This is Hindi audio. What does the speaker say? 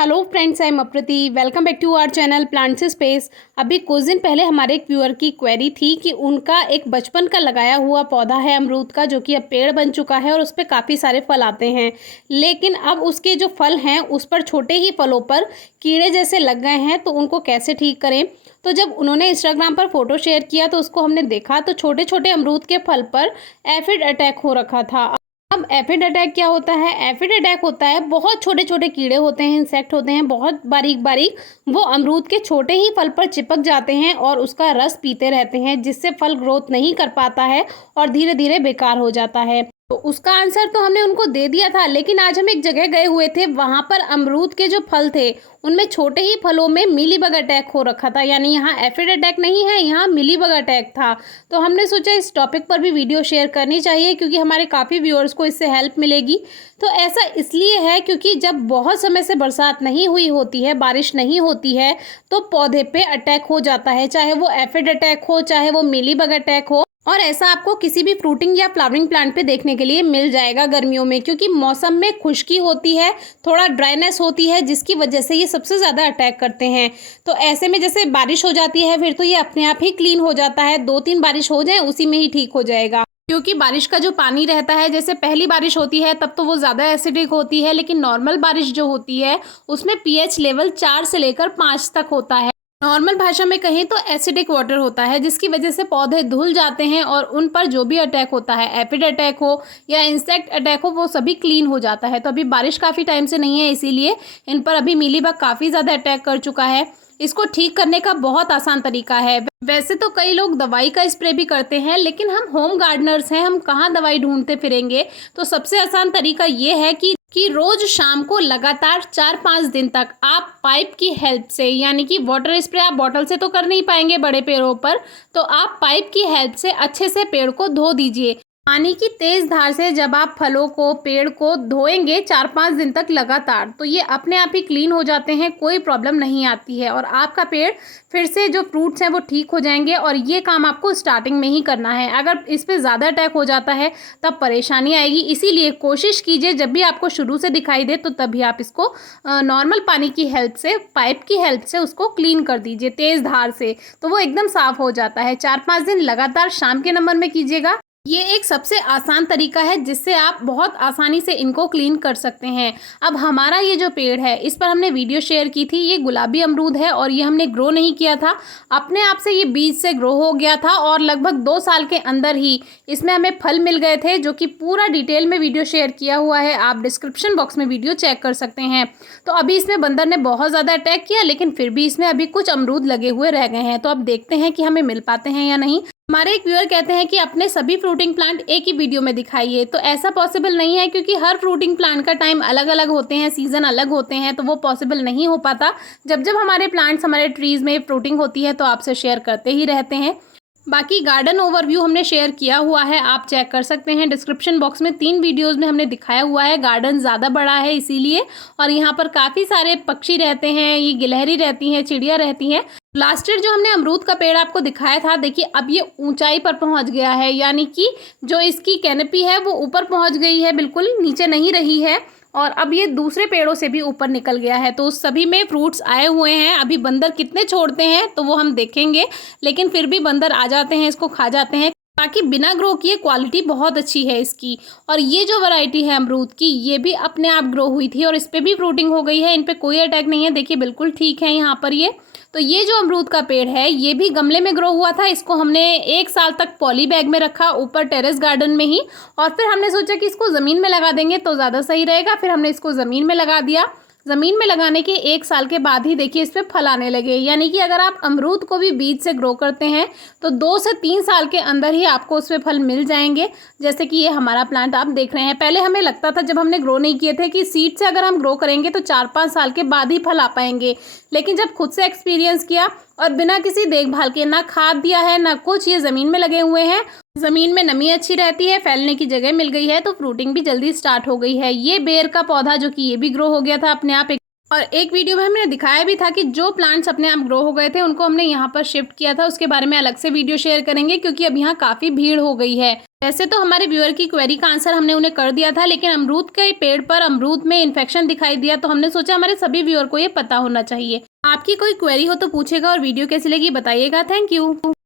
Hello friends, I am Aprati. Welcome back to our channel plants space. अभी कुछ दिन पहले हमारे एक व्यूअर की क्वेरी थी कि उनका एक बचपन का लगाया हुआ पौधा है अमरूद का, जो कि अब पेड़ बन चुका है और उस पर काफ़ी सारे फल आते हैं। लेकिन अब उसके जो फल हैं उस पर छोटे ही फलों पर कीड़े जैसे लग गए हैं, तो उनको कैसे ठीक करें। तो जब उन्होंने इंस्टाग्राम पर फोटो शेयर किया तो उसको हमने देखा, तो छोटे छोटे अमरूद के फल पर एफिड अटैक हो रखा था। अब एफिड अटैक क्या होता है? एफिड अटैक होता है, बहुत छोटे छोटे कीड़े होते हैं, इंसेक्ट होते हैं, बहुत बारीक बारीक, वो अमरूद के छोटे ही फल पर चिपक जाते हैं और उसका रस पीते रहते हैं, जिससे फल ग्रोथ नहीं कर पाता है और धीरे धीरे बेकार हो जाता है। तो उसका आंसर तो हमने उनको दे दिया था, लेकिन आज हम एक जगह गए हुए थे, वहां पर अमरूद के जो फल थे उनमें छोटे ही फलों में मिलीबग अटैक हो रखा था। यानी यहाँ एफिड अटैक नहीं है, यहाँ मिलीबग अटैक था। तो हमने सोचा इस टॉपिक पर भी वीडियो शेयर करनी चाहिए, क्योंकि हमारे काफ़ी व्यूअर्स को इससे हेल्प मिलेगी। तो ऐसा इसलिए है क्योंकि जब बहुत समय से बरसात नहीं हुई होती है, बारिश नहीं होती है, तो पौधे पे अटैक हो जाता है, चाहे वो एफिड अटैक हो, चाहे वो मिलीबग अटैक हो। और ऐसा आपको किसी भी फ्रूटिंग या फ्लावरिंग प्लांट पे देखने के लिए मिल जाएगा गर्मियों में, क्योंकि मौसम में खुश्की होती है, थोड़ा ड्राइनेस होती है, जिसकी वजह से ये सबसे ज़्यादा अटैक करते हैं। तो ऐसे में जैसे बारिश हो जाती है फिर तो ये अपने आप ही क्लीन हो जाता है, 2-3 बारिश हो जाए उसी में ही ठीक हो जाएगा। क्योंकि बारिश का जो पानी रहता है, जैसे पहली बारिश होती है तब तो वो ज़्यादा एसिडिक होती है, लेकिन नॉर्मल बारिश जो होती है उसमें पीएच लेवल 4 से लेकर 5 तक होता है। नॉर्मल भाषा में कहें तो एसिडिक वाटर होता है, जिसकी वजह से पौधे धुल जाते हैं और उन पर जो भी अटैक होता है, एफिड अटैक हो या इंसेक्ट अटैक हो, वो सभी क्लीन हो जाता है। तो अभी बारिश काफ़ी टाइम से नहीं है, इसीलिए इन पर अभी मीलीबग काफ़ी ज़्यादा अटैक कर चुका है। इसको ठीक करने का बहुत आसान तरीका है। वैसे तो कई लोग दवाई का स्प्रे भी करते हैं, लेकिन हम होम गार्डनर्स हैं, हम कहाँ दवाई ढूंढते फिरेंगे। तो सबसे आसान तरीका ये है कि रोज शाम को लगातार 4-5 दिन तक आप पाइप की हेल्प से, यानी कि वाटर स्प्रे आप बॉटल से तो कर नहीं पाएंगे बड़े पेड़ों पर, तो आप पाइप की हेल्प से अच्छे से पेड़ को धो दीजिए। पानी की तेज धार से जब आप फलों को, पेड़ को धोएंगे 4-5 दिन तक लगातार, तो ये अपने आप ही क्लीन हो जाते हैं, कोई प्रॉब्लम नहीं आती है और आपका पेड़ फिर से जो फ्रूट्स हैं वो ठीक हो जाएंगे। और ये काम आपको स्टार्टिंग में ही करना है, अगर इस पे ज़्यादा अटैक हो जाता है तब परेशानी आएगी। इसीलिए कोशिश कीजिए जब भी आपको शुरू से दिखाई दे तो तभी आप इसको नॉर्मल पानी की हेल्प से, पाइप की हेल्प से उसको क्लीन कर दीजिए तेज़ धार से, तो वो एकदम साफ़ हो जाता है। 4-5 दिन लगातार शाम के नंबर में कीजिएगा। ये एक सबसे आसान तरीका है जिससे आप बहुत आसानी से इनको क्लीन कर सकते हैं। अब हमारा ये जो पेड़ है, इस पर हमने वीडियो शेयर की थी, ये गुलाबी अमरूद है और ये हमने ग्रो नहीं किया था, अपने आप से ये बीज से ग्रो हो गया था और लगभग 2 साल के अंदर ही इसमें हमें फल मिल गए थे, जो कि पूरा डिटेल में वीडियो शेयर किया हुआ है। आप डिस्क्रिप्शन बॉक्स में वीडियो चेक कर सकते हैं। तो अभी इसमें बंदर ने बहुत ज़्यादा अटैक किया, लेकिन फिर भी इसमें अभी कुछ अमरूद लगे हुए रह गए हैं। तो अब देखते हैं कि हमें मिल पाते हैं या नहीं। हमारे एक व्यूअर कहते हैं कि अपने सभी फ्रूटिंग प्लांट एक ही वीडियो में दिखाइए, तो ऐसा पॉसिबल नहीं है, क्योंकि हर फ्रूटिंग प्लांट का टाइम अलग अलग होते हैं, सीजन अलग होते हैं, तो वो पॉसिबल नहीं हो पाता। जब जब हमारे प्लांट्स, हमारे ट्रीज में फ्रूटिंग होती है तो आपसे शेयर करते ही रहते हैं। बाकी गार्डन ओवरव्यू हमने शेयर किया हुआ है, आप चेक कर सकते हैं डिस्क्रिप्शन बॉक्स में। 3 वीडियोस में हमने दिखाया हुआ है। गार्डन ज़्यादा बड़ा है इसीलिए, और यहाँ पर काफ़ी सारे पक्षी रहते हैं, ये गिलहरी रहती हैं, चिड़िया रहती हैं। लास्ट ईयर जो हमने अमरूद का पेड़ आपको दिखाया था, देखिए अब ये ऊंचाई पर पहुंच गया है, यानी कि जो इसकी कैनपी है वो ऊपर पहुंच गई है, बिल्कुल नीचे नहीं रही है, और अब ये दूसरे पेड़ों से भी ऊपर निकल गया है। तो उस सभी में फ्रूट्स आए हुए हैं। अभी बंदर कितने छोड़ते हैं तो वो हम देखेंगे, लेकिन फिर भी बंदर आ जाते हैं, इसको खा जाते हैं। बाकी बिना ग्रो किए क्वालिटी बहुत अच्छी है इसकी। और ये जो वैरायटी है अमरूद की, ये भी अपने आप ग्रो हुई थी और इस पर भी फ्रूटिंग हो गई है, इन पर कोई अटैक नहीं है। देखिए बिल्कुल ठीक है यहाँ पर ये। तो ये जो अमरूद का पेड़ है ये भी गमले में ग्रो हुआ था, इसको हमने 1 साल तक पॉली बैग में रखा, ऊपर टेरेस गार्डन में ही, और फिर हमने सोचा कि इसको ज़मीन में लगा देंगे तो ज़्यादा सही रहेगा। फिर हमने इसको ज़मीन में लगा दिया। ज़मीन में लगाने के 1 साल के बाद ही देखिए इस पे फल आने लगे। यानी कि अगर आप अमरूद को भी बीज से ग्रो करते हैं तो 2 से 3 साल के अंदर ही आपको उस पे फल मिल जाएंगे। जैसे कि ये हमारा प्लांट आप देख रहे हैं। पहले हमें लगता था जब हमने ग्रो नहीं किए थे कि सीड से अगर हम ग्रो करेंगे तो 4-5 साल के बाद ही फल आ पाएंगे, लेकिन जब खुद से एक्सपीरियंस किया और बिना किसी देखभाल के, ना खाद दिया है ना कुछ, ये ज़मीन में लगे हुए हैं, ज़मीन में नमी अच्छी रहती है, फैलने की जगह मिल गई है, तो फ्रूटिंग भी जल्दी स्टार्ट हो गई है। ये बेर का पौधा जो कि ये भी ग्रो हो गया था अपने आप। और एक वीडियो में हमने दिखाया भी था कि जो प्लांट्स अपने आप ग्रो हो गए थे उनको हमने यहाँ पर शिफ्ट किया था, उसके बारे में अलग से वीडियो शेयर करेंगे, क्योंकि अब यहाँ काफ़ी भीड़ हो गई है। वैसे तो हमारे व्यूअर की क्वेरी का आंसर हमने उन्हें कर दिया था, लेकिन अमरूद के पेड़ पर अमरूद में इन्फेक्शन दिखाई दिया, तो हमने सोचा हमारे सभी व्यूअर को ये पता होना चाहिए। आपकी कोई क्वेरी हो तो पूछेगा, और वीडियो कैसी लगी बताइएगा। Thank you.